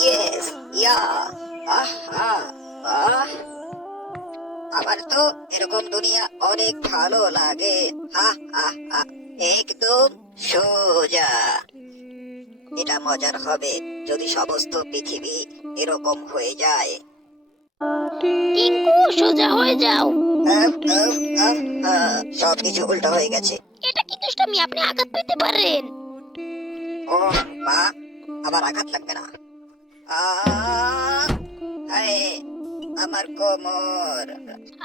Yes, ইয়া, আহা, আহ, আমার তো এরকম দুনিয়া অনেক ভালো লাগে। হা হা হা, একদম সোজা। এটা মজার হবে যদি সমস্ত পৃথিবী এরকম হয়ে যায়। টিঙ্কু, সোজা হয়ে যাও। আহ, আহ, আহ, আহ, সবকিছু উল্টো হয়ে গেছে। এটা কি দুষ্টামি, আপনি আঘাত পেতে পারেন। ওহ মা, আবার আঘাত লাগবে না। আহ, হায়, আমার কোমর।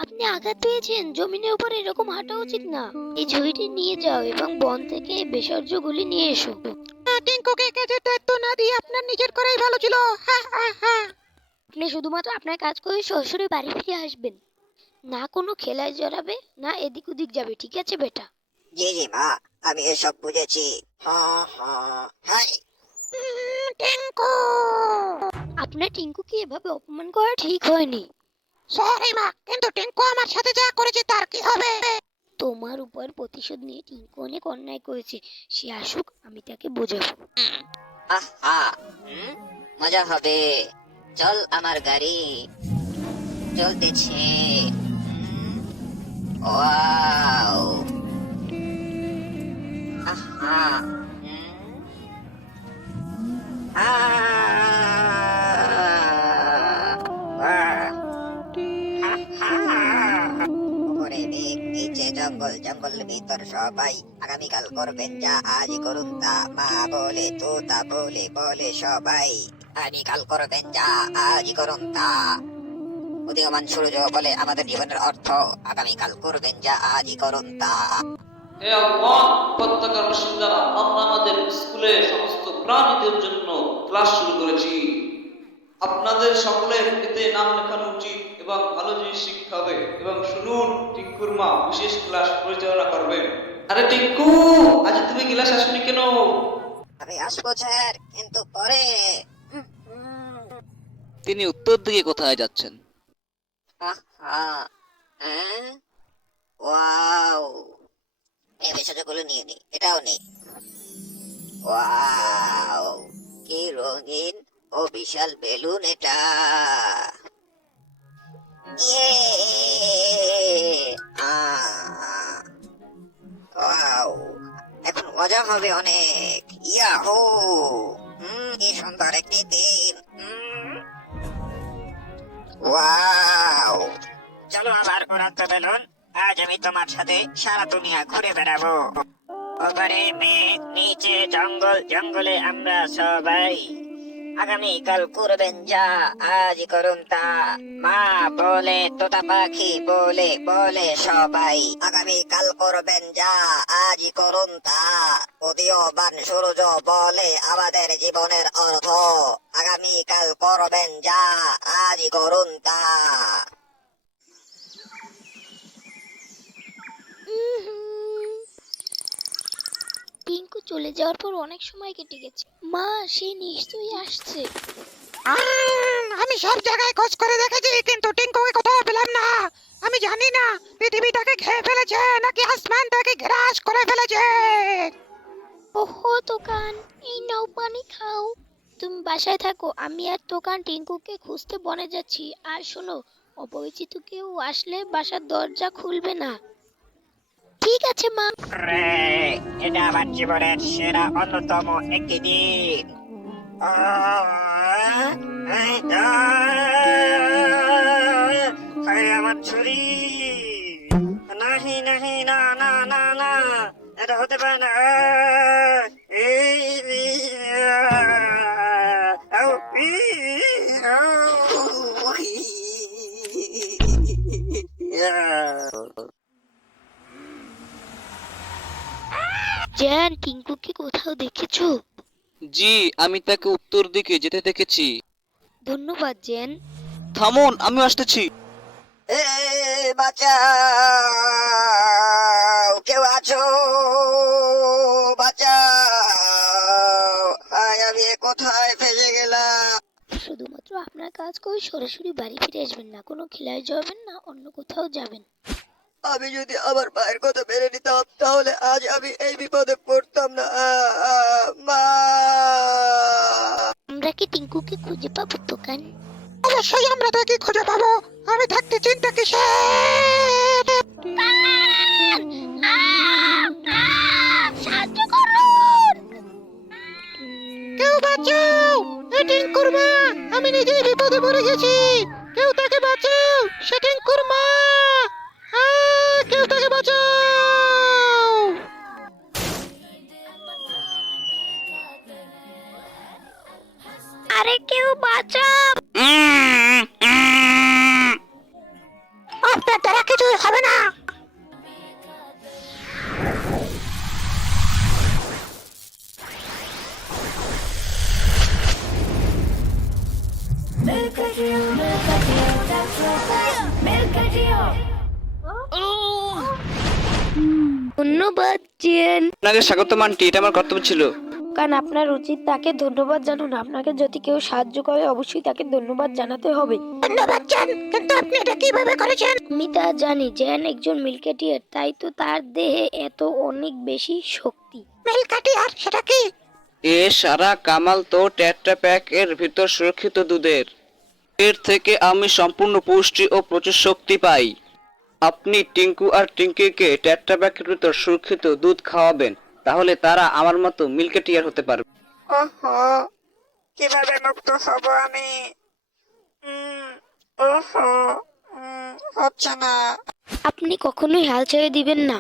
আপনি আঘাত পেয়েছেন, জমিনের উপর এরকম হাঁটা উচিত না। এই ঝুড়িটি নিয়ে যাও এবং বন থেকে বিসর্জ্যগুলি নিয়ে এসো। টিঙ্কুকে কাজের দায়িত্ব না দিয়ে আপনার নিজের করাই ভালো ছিল। হা হা হা। আপনি শুধুমাত্র আপনার কাজ করে সরাসরি বাড়ি ফিরে আসবেন। না কোনো খেলায় জড়াবে, না এদিক ওদিক যাবে, ঠিক আছে বেটা? জি জি মা, আমি এসব বুঝেছি। হা হা, হাই। টিঙ্কু, আপনার টিঙ্কুকে এভাবে অপমান করা ঠিক হয়নি। সরি মা, কিন্তু টিঙ্কু আমার সাথে যা করেছে তার কি হবে? তোমার উপর প্রতিশোধ নিয়ে টিঙ্কু অনেক অন্যায় করেছে। সে আসুক, আমি তাকে বোঝাবো। আহা, হুম, মজা হবে। চল আমার গাড়ি চলতেছে। ওয়াও, আহা, উপরে মেঘ, নিচে জঙ্গল, জঙ্গলের ভিতর সবাই আগামীকাল করবেন যা আজই করুন তা। মা বলে, তোতা বলে, বলে সবাই আগামীকাল করবেন যা আজই করুন তা। উদীয়মান সূর্য বলে আমাদের জীবনের অর্থ, আগামীকাল করবেন যা আজই করুন তা। হে আল্লাহ, উপত্যকার বাসিন্দারা, আমরা আমাদের স্কুলে সমস্ত প্রাণীদের জন্য ক্লাস শুরু করেছি। আপনাদের সকলের এতে নাম লেখানো উচিত এবং ভালো জিনিস শিখতে হবে। এবং শুনুন, টিঙ্কুর মা বিশেষ ক্লাস পরিচালনা করবেন। আরে টিঙ্কু, আজ তুমি ক্লাস আসনি কেন? আমি আসবো স্যার, কিন্তু পরে। তিনি উত্তর দিকে কোথায় যাচ্ছেন? আহা, হ্যাঁ, ওয়াও, এই ভেষজগুলো নিয়ে নি, এটাও নেই। ওয়াও, কি রঙিন ও বিশাল বেলুন এটা। ইয়ে, ওয়াও, এখন মজা হবে অনেক। ইয়াহু, কি সুন্দর একটি দিন। ওয়াও, চলো আবার উড়াতে বেলুন। আজ আমি তোমার সাথে সারা দুনিয়া ঘুরে বেড়াবো। ওপারে মেঘ, নিচে জঙ্গল, জঙ্গলে আমরা সবাই আগামীকাল করবেন যা আজ করুন তা। মা বলে, তোতা পাখি বলে, বলে সবাই আগামীকাল করবেন যা আজ করুন তা। উদীয়মান সূর্য বলে আমাদের জীবনের অর্থ, আগামীকাল করবেন যা আজ করুন তা। টিঙ্কু চলে যাওয়ার পর অনেক সময় কেটে গেছে। মা, সে নিশ্চয়ই আসছে। আমি সব জায়গায় খোঁজ করে দেখেছি, কিন্তু টিঙ্কুকে কোথাও পেলাম না। আমি জানি না পৃথিবীটাকে খেয়ে ফেলেছে নাকি আসমানটাকে গ্রাস করে ফেলেছে। ওহো দোকান, এই নাও পানি খাও। তুমি বাসায় থাকো, আমি আর দোকান টিঙ্কুকে খুঁজতে বনে যাচ্ছি। আর শোনো, অপরিচিত কেউ আসলে বাসার দরজা খুলবে না। ঠিক আছে মা। রে, এটা আমার জীবনের সেরা অন্যতম একটি দিন। আমার ছুরি, নাহি নাহি, না না না না, এটা হতে পারে না। জ্যান, টিঙ্কুকে কোথাও দেখেছো? জি, আমি তাকে উত্তর দিকে যেতে দেখেছি। ধন্যবাদ জ্যান। থামুন, আমিও আসতেছি। এ, বাঁচাও, কেউ আছো, বাঁচাও। হায়, আমি এ কোথায় ফেসে গেলাম। শুধুমাত্র আপনার কাজ করে সরাসরি বাড়ি ফিরে আসবেন, না কোনো খেলায় যাবেন, না অন্য কোথাও যাবেন। আমি যদি আমার মায়ের কথা মেনে নিতাম তাহলে আজ আমি এই বিপদে পড়তাম না। মা! আমরা কি টিঙ্কুকে খুঁজে পাবো দোকান? অবশ্যই আমরা তাকে খুঁজে পাবো। আমি থাকতে চিন্তা কিসের? সাহায্য করুন! কেউ বাঁচাও! এ টিঙ্কুর মা! আমি নিজেই বিপদে পড়ে গেছি। কেউ তাকে বাঁচাও! সে টিঙ্কুর মা! কেউ তাকে বাঁচাও! আরে কেউ বাঁচাও! আপনার দ্বারা কিছুই হবে না। ধন্যবাদ জেন। আপনাকে স্বাগতম আন্টি, এটা আমার কর্তব্য ছিল। কারণ আপনার উচিত তাকে ধন্যবাদ জানানো। আপনাকে যদি কেউ সাহায্য করে অবশ্যই তাকে ধন্যবাদ জানাতে হবে। ধন্যবাদ জান, কিন্তু আপনি এটা কিভাবে করেছেন? আমি তা জানি, জ্যান একজন মিল্কেটিয়ার, তাই তো তার দেহে এত অনেক বেশি শক্তি। মিল্কাটিয়ার সেটা কি? এ সারা কামাল তো টেট্রা প্যাক এর ভিতর সুরক্ষিত দুধের। এর থেকে আমি সম্পূর্ণ পুষ্টি ও প্রচুর শক্তি পাই। আপনি টিঙ্কু আর টিঙ্কিকে টেট্রা প্যাকের ভিতর সুরক্ষিত দুধ খাওয়াবেন, তাহলে তারা আমার মতো মিল্কেটিয়ার হতে পারবে। ওহো, কিভাবে মুক্ত হব আমি? ওহো, হচ্ছে না। আপনি কখনোই হাল ছেড়ে দিবেন না।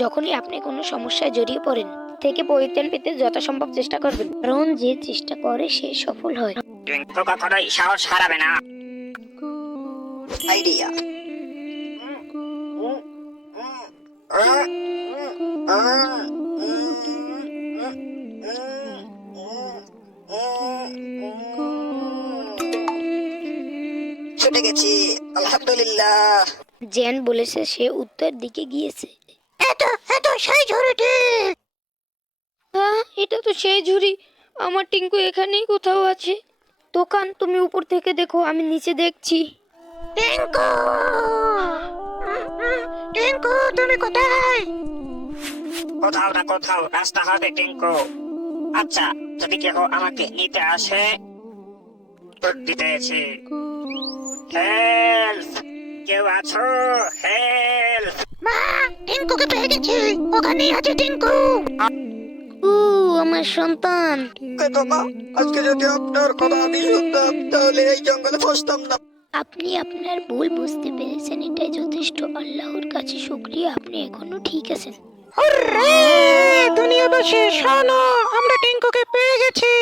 যখনই আপনি কোনো সমস্যায় জড়িয়ে পড়েন থেকে পরিত্রাণ পেতে যথাসম্ভব চেষ্টা করবেন, কারণ যে চেষ্টা করে সে সফল হয়। টিঙ্কু কখনোই সাহস হারাবে না। আইডিয়া! ছুটে গেছি, আলহামদুলিল্লাহ। জ্যান বলেছে সে উত্তর দিকে গিয়েছে। এত সেই ঝুড়িটি। হ্যাঁ, এটা তো সেই ঝুড়ি। আমার টিঙ্কু এখানেই কোথাও আছে। দোকান, তুমি উপর থেকে দেখো, আমি নিচে দেখছি। টিঙ্কু! টিঙ্কু, তুমি কোথায়? কোথাও না কোথাও রাস্তা হবে টিঙ্কু। আচ্ছা, যদি কেউ আমাকে নিতে আসে, দুধ দিতে এসে। হেল্প! কেউ আছো? হেল্প! মা, টিঙ্কুকে পেয়ে গেছি। ওখানেই আছে টিঙ্কু। আমার সন্তান। কিন্তু মা, আজকে যদি আপনার কথা আমি শুনতাম তাহলে এই জঙ্গলে ফসতাম না। আপনি আপনার ভুল বুঝতে পেরেছেন, এটাই যথেষ্ট। আল্লাহর কাছে শুকরিয়া, আপনি এখনো ঠিক আছেন। হুররে! দুনিয়াবাসী শোনো, আমরা টিঙ্কুকে পেয়ে গেছি।